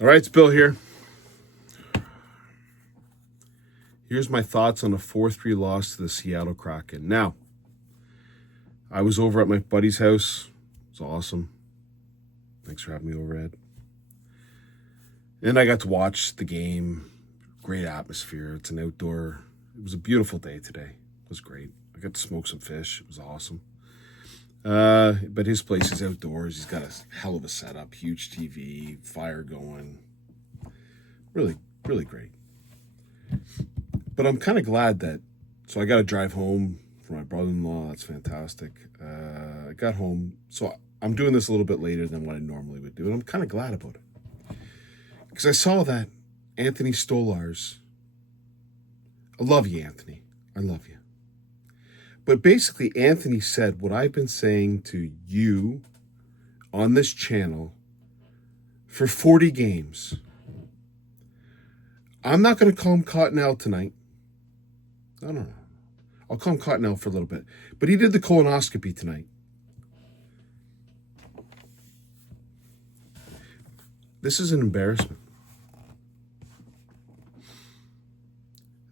All right, it's Bill here. Here's my thoughts on a 4-3 loss to the Seattle Kraken. Now, I was over at my buddy's house. It was awesome. Thanks for having me over, Ed. And I got to watch the game. Great atmosphere. It's an outdoor. It was a beautiful day today. It was great. I got to smoke some fish. It was awesome. But his place is outdoors. He's got a hell of a setup. Huge TV, fire going. Really, really great. But I'm kind of glad that, so I got to drive home for my brother-in-law. That's fantastic. I got home. So I'm doing this a little bit later than what I normally would do. And I'm kind of glad about it. Because I saw that Anthony Stolarz. I love you, Anthony. I love you. But basically, Anthony said what I've been saying to you on this channel for 40 games. I'm not going to call him Cottonelle tonight. No. I'll call him Cottonelle for a little bit. But he did the colonoscopy tonight. This is an embarrassment.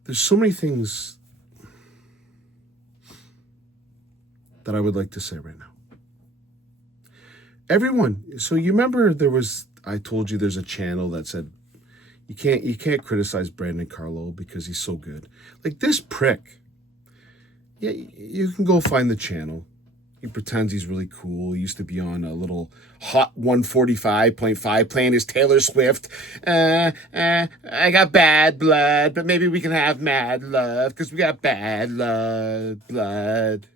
There's so many things that I would like to say right now. Everyone, so you remember I told you there's a channel that said, you can't criticize Brandon Carlo because he's so good. Like this prick. Yeah, you can go find the channel. He pretends he's really cool. He used to be on a little Hot 145.5 playing his Taylor Swift. I got bad blood, but maybe we can have mad love because we got bad blood.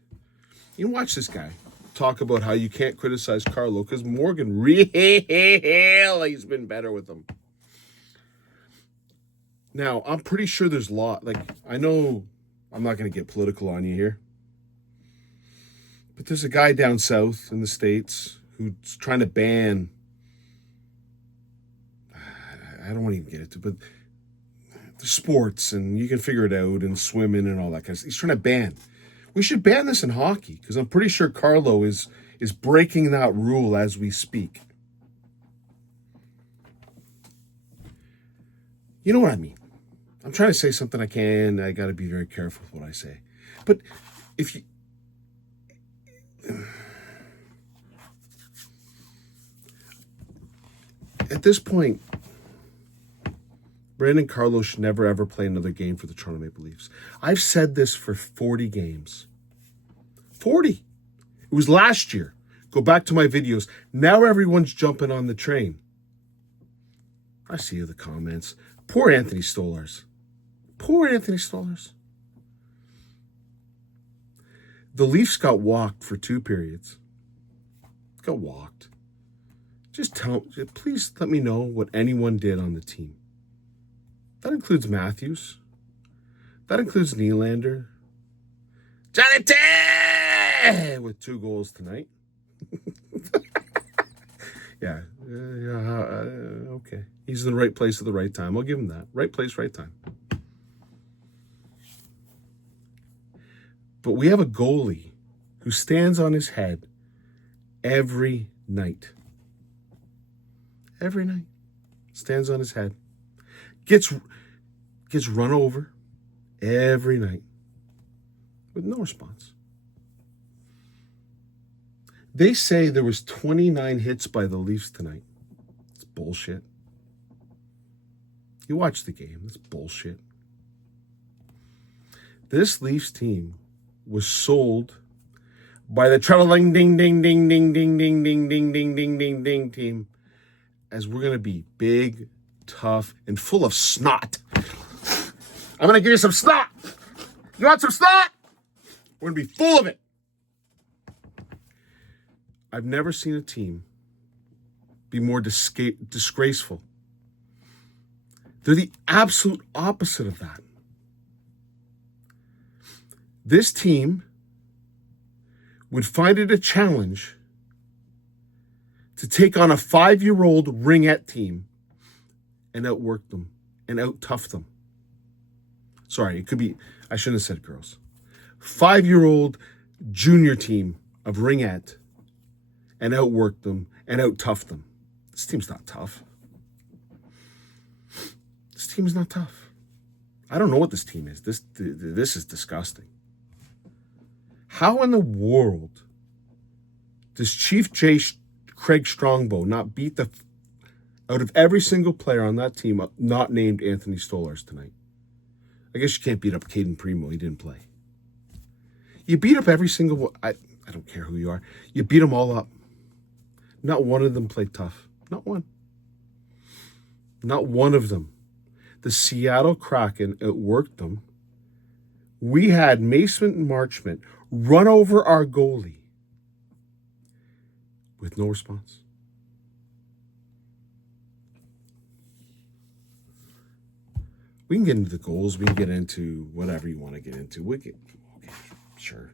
You watch this guy talk about how you can't criticize Carlo because Morgan really's been better with him. Now, I'm pretty sure there's I know I'm not going to get political on you here, but there's a guy down south in the States who's trying to ban, I don't want to even get into it, but the sports, and you can figure it out, and swimming and all that kind of stuff. He's trying to ban. We should ban this in hockey because I'm pretty sure Carlo is breaking that rule as we speak. You know what I mean? I'm trying to say something I got to be very careful with what I say. But if you... At this point, Brandon Carlo should never, ever play another game for the Toronto Maple Leafs. I've said this for 40 games. 40. It was last year. Go back to my videos. Now everyone's jumping on the train. I see the comments. Poor Anthony Stolarz. Poor Anthony Stolarz. The Leafs got walked for 2 periods. Got walked. Please let me know what anyone did on the team. That includes Matthews. That includes Nylander. Johnny T with 2 goals tonight. Yeah. Okay. He's in the right place at the right time. I'll give him that. Right place, right time. But we have a goalie who stands on his head every night. Every night. Stands on his head. Gets run over every night with no response. They say there was 29 hits by the Leafs tonight. It's bullshit. You watch the game. It's bullshit. This Leafs team was sold by the Treadling ding ding ding ding ding ding ding ding ding ding ding ding team as we're gonna be big, tough, and full of snot. I'm gonna give you some snot. You want some snot? We're gonna be full of it. I've never seen a team be more disgraceful. They're the absolute opposite of that. This team would find it a challenge to take on a 5-year-old ringette team and outwork them and out-tough them. Sorry, it could be, I shouldn't have said girls. 5-year-old junior team of ringette and outwork them and out-tough them. This team's not tough. team is not tough. I don't know what this team is. This is disgusting. How in the world does Chief J. Craig Strongbow not beat the out of every single player on that team not named Anthony Stolarz tonight? I guess you can't beat up Caden Primo. He didn't play. You beat up every single one. I don't care who you are. You beat them all up. Not one of them played tough. Not one. Not one of them. The Seattle Kraken outworked them. We had Mason and Marchment run over our goalie with no response. We can get into the goals. We can get into whatever you want to get into. Okay, sure.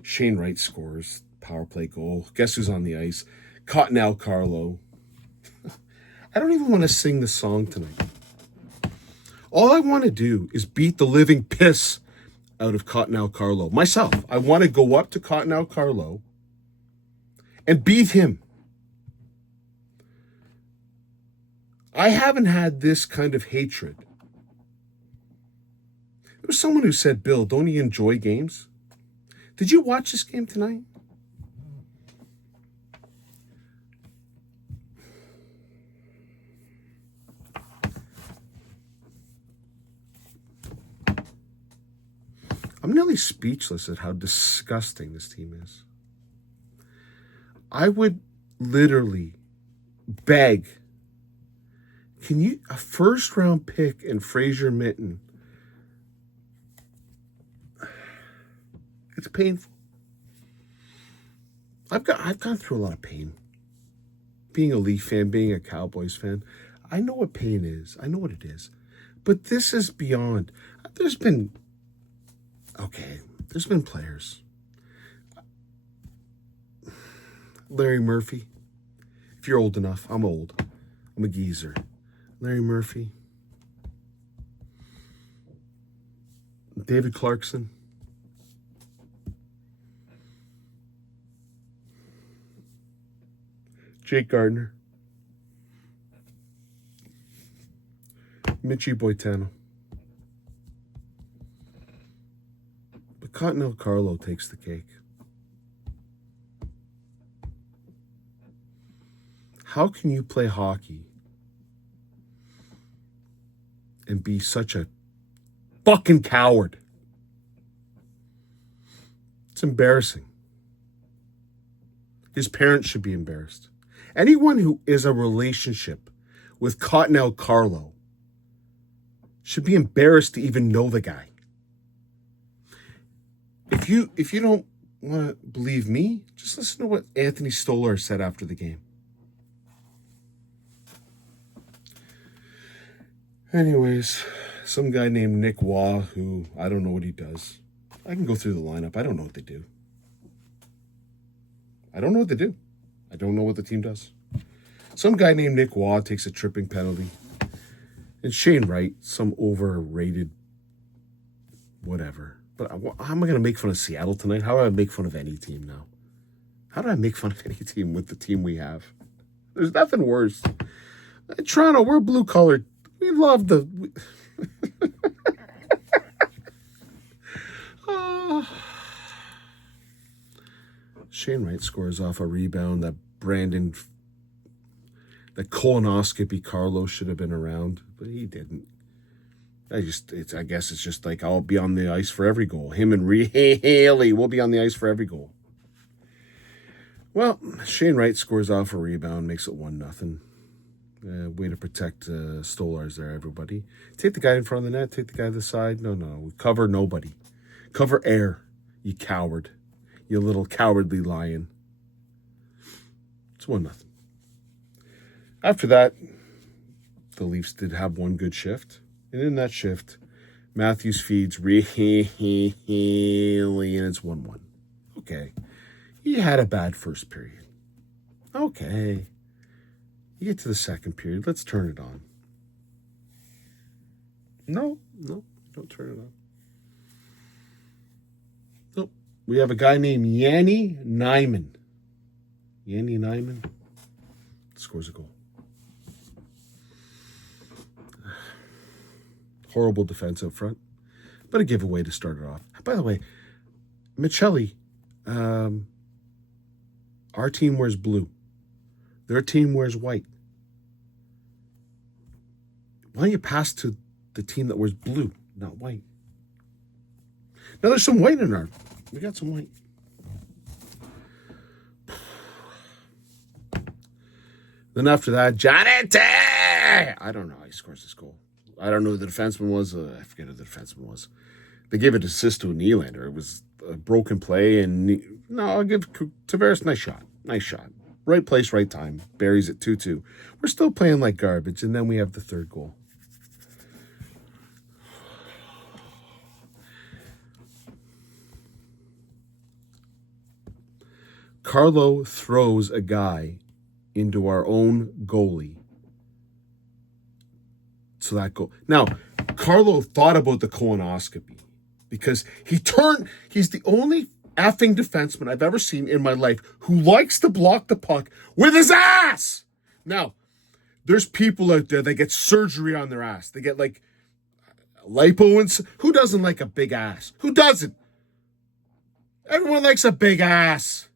Shane Wright scores. Power play goal. Guess who's on the ice? Cottonelle Carlo. I don't even want to sing the song tonight. All I want to do is beat the living piss out of Cottonelle Carlo. Myself. I want to go up to Cottonelle Carlo and beat him. I haven't had this kind of hatred. There was someone who said, Bill, don't you enjoy games? Did you watch this game tonight? I'm nearly speechless at how disgusting this team is. I would literally beg, can you, a first round pick in Fraser Minton? It's painful. I've gone through a lot of pain. Being a Leaf fan, being a Cowboys fan, I know what pain is. I know what it is. But this is beyond. There's been players. Larry Murphy. If you're old enough, I'm old. I'm a geezer. Larry Murphy. David Clarkson. Jake Gardner. Mitchie Boitano. But Cottonelle Carlo takes the cake. How can you play hockey and be such a fucking coward? It's embarrassing. His parents should be embarrassed. Anyone who is a relationship with Cottonelle Carlo should be embarrassed to even know the guy. If you don't want to believe me, just listen to what Anthony Stolarz said after the game. Anyways, some guy named Nick Waugh, who I don't know what he does. I can go through the lineup. I don't know what they do. I don't know what they do. I don't know what the team does. Some guy named Nick Waugh takes a tripping penalty. And Shane Wright, some overrated whatever. But how am I going to make fun of Seattle tonight? How do I make fun of any team now? How do I make fun of any team with the team we have? There's nothing worse. Toronto, we're blue-collared. We love the... Shane Wright scores off a rebound that colonoscopy Carlos should have been around, but he didn't. I guess it's just like I'll be on the ice for every goal. Him and Haley will be on the ice for every goal. Well, Shane Wright scores off a rebound, makes it 1-0. Way to protect Stolarz there, everybody. Take the guy in front of the net, take the guy to the side. No. We cover nobody. Cover air, you coward. You little cowardly lion. It's 1-0. After that, the Leafs did have one good shift. And in that shift, Matthews feeds really, and it's 1-1. Okay. He had a bad first period. Okay. You get to the second period. Let's turn it on. No, don't turn it on. Nope. We have a guy named Yanni Nyman. Yanni Nyman scores a goal. Horrible defense up front, but a giveaway to start it off. By the way, Michelli, our team wears blue. Their team wears white. Why don't you pass to the team that wears blue, not white? Now there's some white in our. We got some white. Then after that, Johnny T! I don't know how he scores this goal. I don't know who the defenseman was. I forget who the defenseman was. They gave an assist to a Nylander. It was a broken play. And no, I'll give Tavares nice shot. Nice shot. Right place, right time. Buries it 2-2. We're still playing like garbage. And then we have the third goal. Carlo throws a guy into our own goalie. So that goal. Now, Carlo thought about the colonoscopy because he's the only effing defenseman I've ever seen in my life who likes to block the puck with his ass. Now, there's people out there that get surgery on their ass. They get like lipo and who doesn't like a big ass? Who doesn't? Everyone likes a big ass.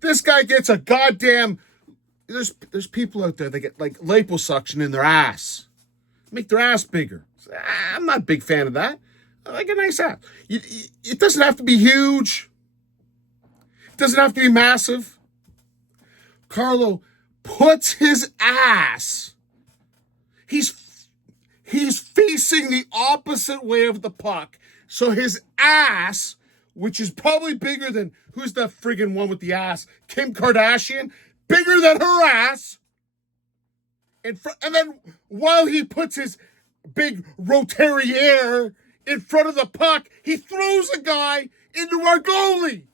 This guy gets a goddamn. There's people out there that get like liposuction in their ass. Make their ass bigger. I'm not a big fan of that. I like a nice ass. It doesn't have to be huge. It doesn't have to be massive. Carlo puts his ass. He's facing the opposite way of the puck. So his ass, which is probably bigger than, who's the friggin' one with the ass? Kim Kardashian? Bigger than her ass. And then while he puts his big rotariere in front of the puck, he throws a guy into our goalie.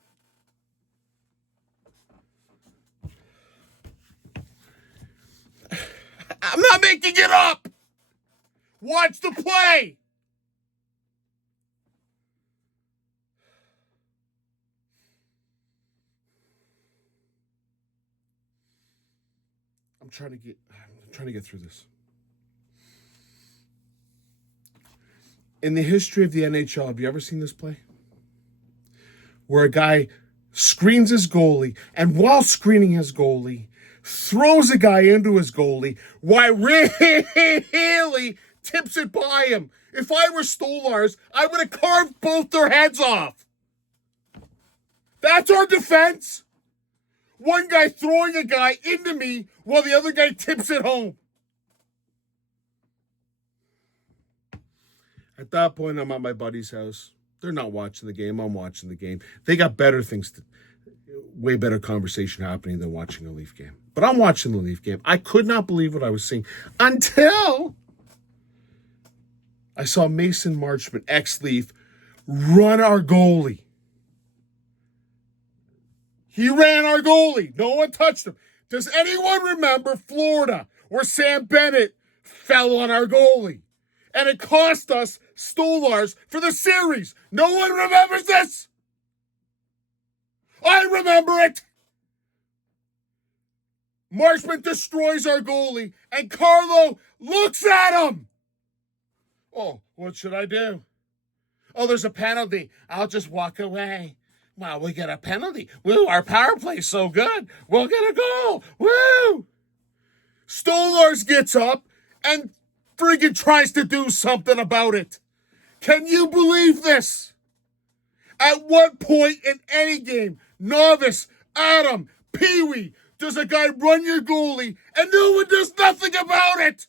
I'm not making it up. Watch the play. I'm trying to get through this. In the history of the NHL, have you ever seen this play? Where a guy screens his goalie, and while screening his goalie, throws a guy into his goalie, while really tips it by him. If I were Stolars, I would have carved both their heads off. That's our defense. One guy throwing a guy into me while the other guy tips it home. At that point, I'm at my buddy's house. They're not watching the game. I'm watching the game. They got better things way better conversation happening than watching a Leaf game. But I'm watching the Leaf game. I could not believe what I was seeing until I saw Mason Marchment, ex-Leaf, run our goalie. He ran our goalie. No one touched him. Does anyone remember Florida where Sam Bennett fell on our goalie? And it cost us Stolars for the series. No one remembers this. I remember it. Marchment destroys our goalie, and Carlo looks at him. Oh, what should I do? Oh, there's a penalty. I'll just walk away. Wow, we get a penalty. Woo, our power play's so good. We'll get a goal. Woo! Stolars gets up and friggin' tries to do something about it. Can you believe this? At what point in any game, novice, Adam, Pee-wee, does a guy run your goalie and no one does nothing about it?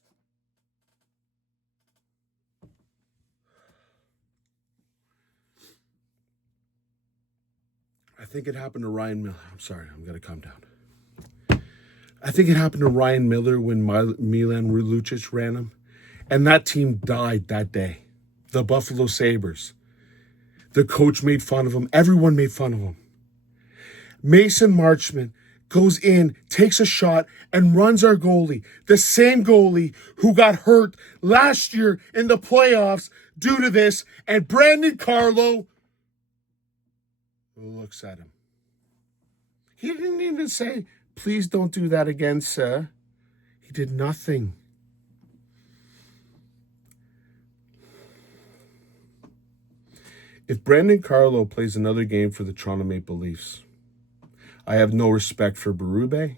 I think it happened to Ryan Miller. I'm sorry, I'm going to calm down. I think it happened to Ryan Miller when Milan Lucic ran him. And that team died that day. The Buffalo Sabres. The coach made fun of him. Everyone made fun of him. Mason Marchment goes in, takes a shot, and runs our goalie. The same goalie who got hurt last year in the playoffs due to this. And Brandon Carlo looks at him. He didn't even say, please don't do that again, sir. He did nothing. If Brandon Carlo plays another game for the Toronto Maple Leafs, I have no respect for Berube.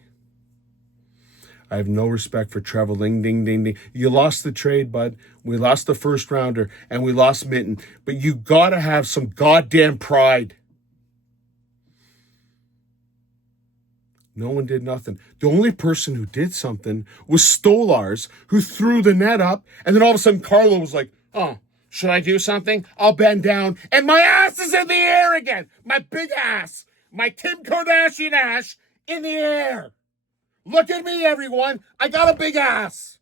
I have no respect for Trevor Ling Ding Ding Ding. You lost the trade, bud. We lost the first rounder and we lost Mitten. But you gotta have some goddamn pride. No one did nothing. The only person who did something was Stolars, who threw the net up, and then all of a sudden Carlo was like, oh, should I do something? I'll bend down, and my ass is in the air again. My big ass. My Kim Kardashian ass in the air. Look at me, everyone. I got a big ass.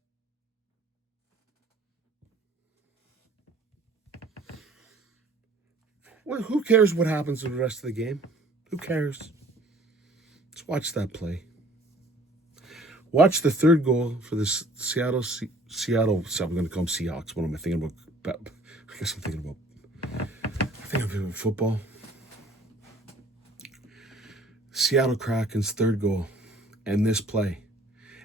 Well, who cares what happens in the rest of the game? Who cares? Let's watch that play. Watch the third goal for the Seattle. So I'm going to call them Seahawks. What am I thinking about? I guess I'm thinking about football. Seattle Kraken's third goal. And this play,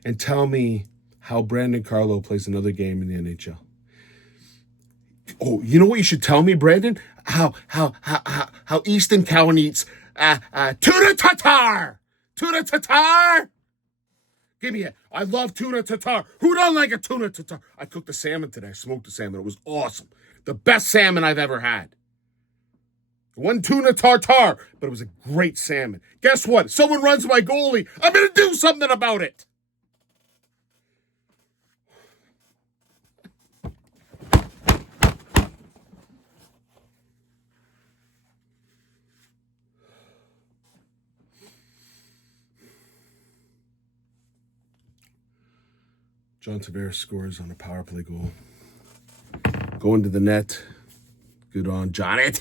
and tell me how Brandon Carlo plays another game in the NHL. Oh, you know what you should tell me, Brandon? How Easton Cowan eats tuna tartare. Tuna tartare. Give me it. I love tuna tartare. Who doesn't like a tuna tartare? I cooked the salmon today. I smoked the salmon. It was awesome. The best salmon I've ever had. One tuna tartare, but it was a great salmon. Guess what? Someone runs my goalie. I'm going to do something about it. John Tavares scores on a power play goal. Going to the net. Good on Johnny.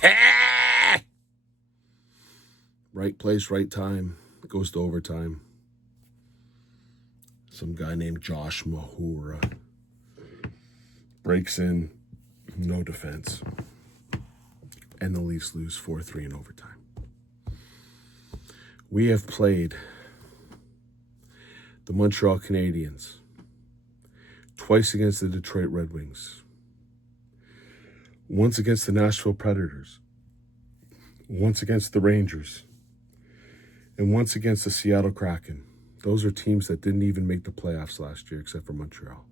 Right place, right time. Goes to overtime. Some guy named Josh Mahura breaks in, no defense. And the Leafs lose 4-3 in overtime. We have played the Montreal Canadiens twice against the Detroit Red Wings, once against the Nashville Predators, once against the Rangers, and once against the Seattle Kraken. Those are teams that didn't even make the playoffs last year except for Montreal.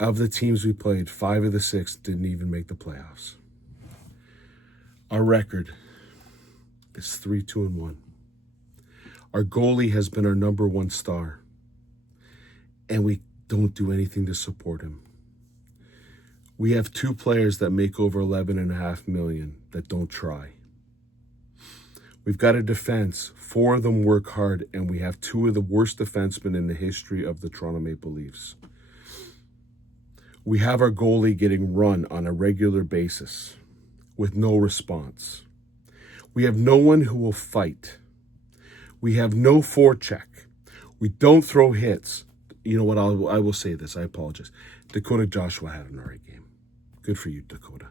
Of the teams we played, 5 of the 6 didn't even make the playoffs. Our record is 3-2-1. Our goalie has been our number one star, and we don't do anything to support him. We have 2 players that make over $11.5 million that don't try. We've got a defense. 4 of them work hard, and we have 2 of the worst defensemen in the history of the Toronto Maple Leafs. We have our goalie getting run on a regular basis with no response. We have no one who will fight. We have no forecheck. We don't throw hits. You know what? I will say this. I apologize. Dakota Joshua had an alright game. Good for you, Dakota.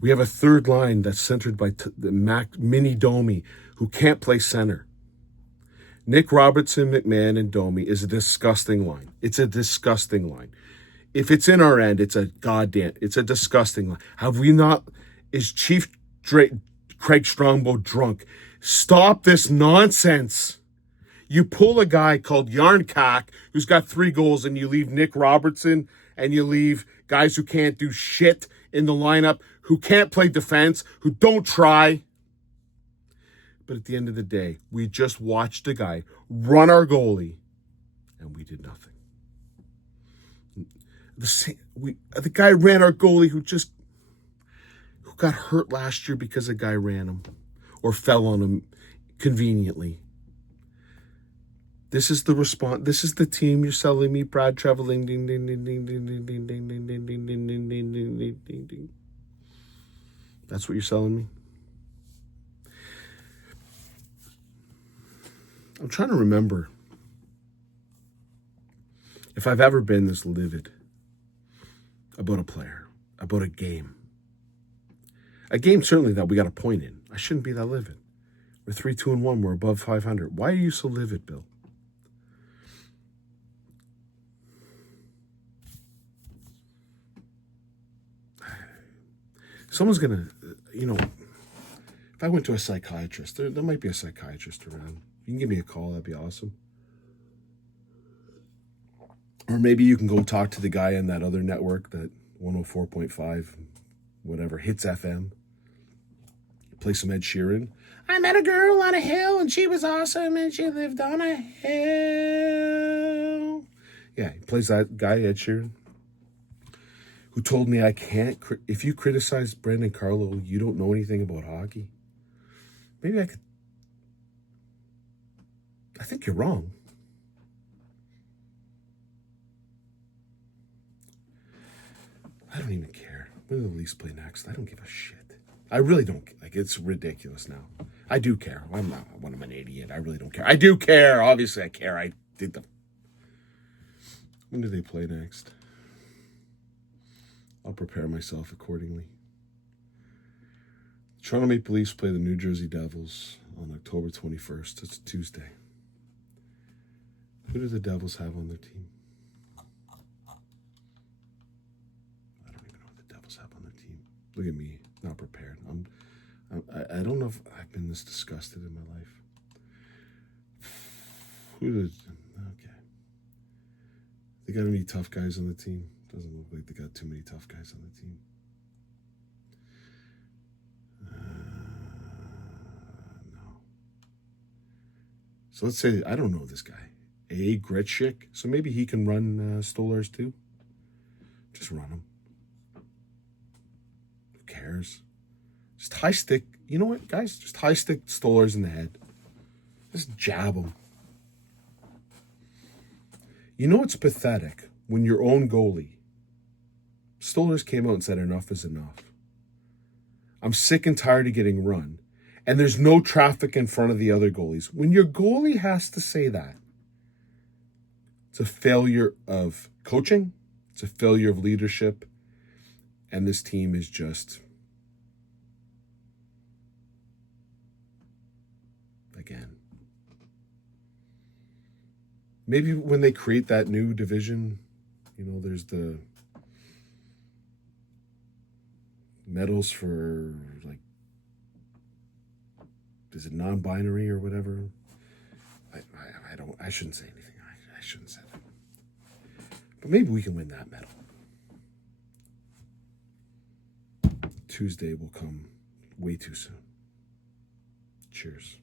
We have a third line that's centered by Mini Domi, who can't play center. Nick Robertson, McMahon, and Domi is a strong line. It's a disgusting line. If it's in our end, it's a disgusting line. Have we not? Is Chief Craig Strongbow drunk? Stop this nonsense. You pull a guy called Yarncak, who's got 3 goals, and you leave Nick Robertson, and you leave guys who can't do shit in the lineup, who can't play defense, who don't try. But at the end of the day, we just watched a guy run our goalie, and we did nothing. The guy ran our goalie who got hurt last year because a guy ran him or fell on him conveniently. This is the response. This is the team you're selling me, Brad Traveling. Ding ding ding ding ding ding ding ding ding ding ding ding ding ding ding ding ding. That's what you're selling me? I'm trying to remember if I've ever been this livid about a player, about a game. A game certainly that we got a point in. I shouldn't be that livid. We're 3-2-1. We're above 500. Why are you so livid, Bill? Someone's gonna, if I went to a psychiatrist, there might be a psychiatrist around. You can give me a call, that'd be awesome. Or maybe you can go talk to the guy on that other network, that 104.5, whatever, Hits FM. Play some Ed Sheeran. I met a girl on a hill and she was awesome and she lived on a hill. Yeah, he plays that guy, Ed Sheeran, who told me I can't, if you criticize Brendan Carlo, you don't know anything about hockey. Maybe I could, I think you're wrong. I don't even care. When do the Leafs play next? I don't give a shit. I really don't. Like, it's ridiculous now. I do care. I'm not when I'm an idiot. I really don't care. I do care. Obviously, I care. I did the... When do they play next? I'll prepare myself accordingly. Toronto Maple Leafs play the New Jersey Devils on October 21st. It's Tuesday. Who do the Devils have on their team? I don't even know what the Devils have on their team. Look at me, not prepared. I don't know if I've been this disgusted in my life. Okay. They got any tough guys on the team? Doesn't look like they got too many tough guys on the team. No. So let's say, I don't know this guy. A. Gretschik. So maybe he can run Stolars too. Just run him. Who cares? Just high stick. You know what, guys? Just high stick Stolars in the head. Just jab them. You know it's pathetic when your own goalie, Stolars, came out and said enough is enough. I'm sick and tired of getting run. And there's no traffic in front of the other goalies. When your goalie has to say that, it's a failure of coaching. It's a failure of leadership. And this team is just... Again. Maybe when they create that new division, there's the medals for, like, is it non-binary or whatever? I shouldn't say anything. I shouldn't say that. But maybe we can win that medal. Tuesday will come way too soon. Cheers.